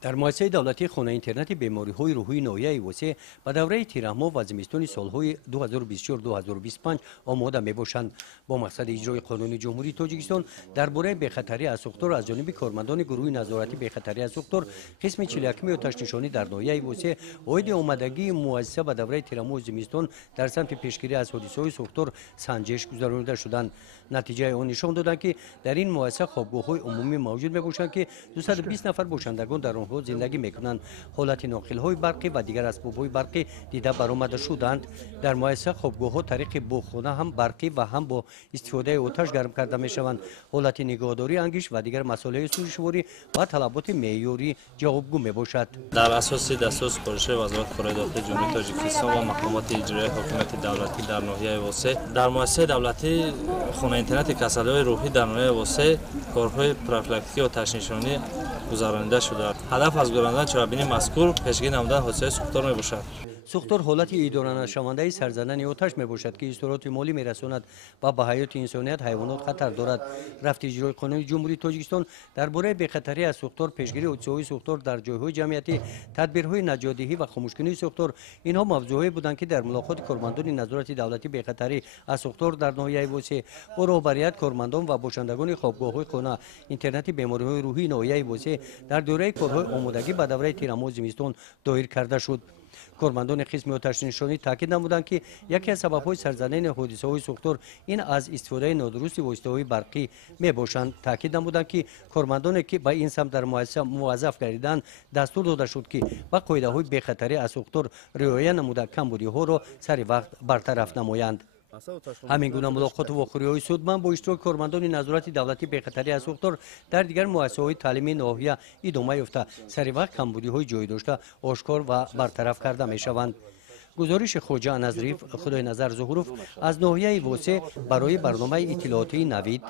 در مؤسسه دولتی خانه اینترنت بیماری‌های روحی ناحیه وسیع به دوره تیره‌ماه و زمستان سال‌های 2024-2025 آماده می‌باشند با مقصد اجرای قانون جمهوری تاجیکستان درباره بی‌خطری از سوختار از جانب کارمندان گروه نظارتی بی‌خطری از سوختار قسم 41 آتش نشانی در ناحیه وسیع اوید آمادگی مؤسسه به دوره تیره‌ماه و زمستان در سمت پیشگیری از حادثه‌های سوختار سنجش گذرانده شدند. نتیجه آن نشان دادند که در این مؤسسه خوابگاه‌های عمومی موجود می‌باشند که 220 نفر باشندگان در آنها زندگی میکنند. حالت ناقل‌های برقی و دیگر اسباب‌های برقی دیده برآمده شدند. در مؤسسه خوابگاه‌ها طریق بوخانه هم برقی و هم با استفاده آتش گرم کرده میشوند. حالت نگهداری انگیش و دیگر مسائل سوژه‌واری و طلبات معیاری جوابگو میباشد. در اساس دستور سپارش وزارت کارهای داخلی جمهوری تاجیکستان و مقامات اجرایی حکومت دولتی در ناحیه وسیع در مؤسسه دولتی خانه اینترنت کسل‌های روحی در ناحیه وسیع کارهای پروفیلاکتیکی آتش نشانی گذرانده شده. هدف از گذراندن چرابین مذکور پیشگیری نمودن حادثه سوختار میباشد. سوختار حالت اداره نشونده سرزنان آتش میباشد که اضطرارات مالی میرساند و به حیات انسانیت حیوانات خطر دارد. رفت اجرای قانون جمهوری تاجیکستان درباره بی‌خطری از سوختار، پیشگیری حادثه‌های سوختار در جایهای جمعیتی، تدبیرهای نجات‌دهی و خاموشکنی سوختار اینها موضوعی بودند که در ملاقات کارمندان نظارت دولتی بی‌خطری از سوختار در ناحیه وسیع با رهبریت کارمندان و باشندگان خوابگاه‌های خانه اینترنت بیماری‌های روحی ناحیه وسیع در دوره کارهای آمادگی به دوره تیره‌ماه زمستان دایر کرده شد. کارمندان قسم آتش نشانی تاکید نمودند که یکی از سبب‌های سرزنین حادثه‌های سوختار این از استفاده نادرست واسطه‌های برقی میباشند. تاکید نمودند که کارمندانی که به این سمت در مؤسسه موظف گردیدند دستور داده شد که با قاعده‌های بی‌خطری از سوختار رعایت نموده کمبودی‌ها را سری وقت برطرف نمایند. همین گونه ملاقات و آخری‌های سودمند با اشتراک کارمندان نظارت دولتی بی‌خطری از سوختار در دیگر مؤسسه‌های تعلیمی ناحیه ادامه یافته سری وقت کمبودی‌های جای داشته آشکار و برطرف کرده می‌شوند. گزارش خواجه نظریف خدای نظر ظهوروف از ناحیه وسیع برای برنامه اطلاعاتی نوید.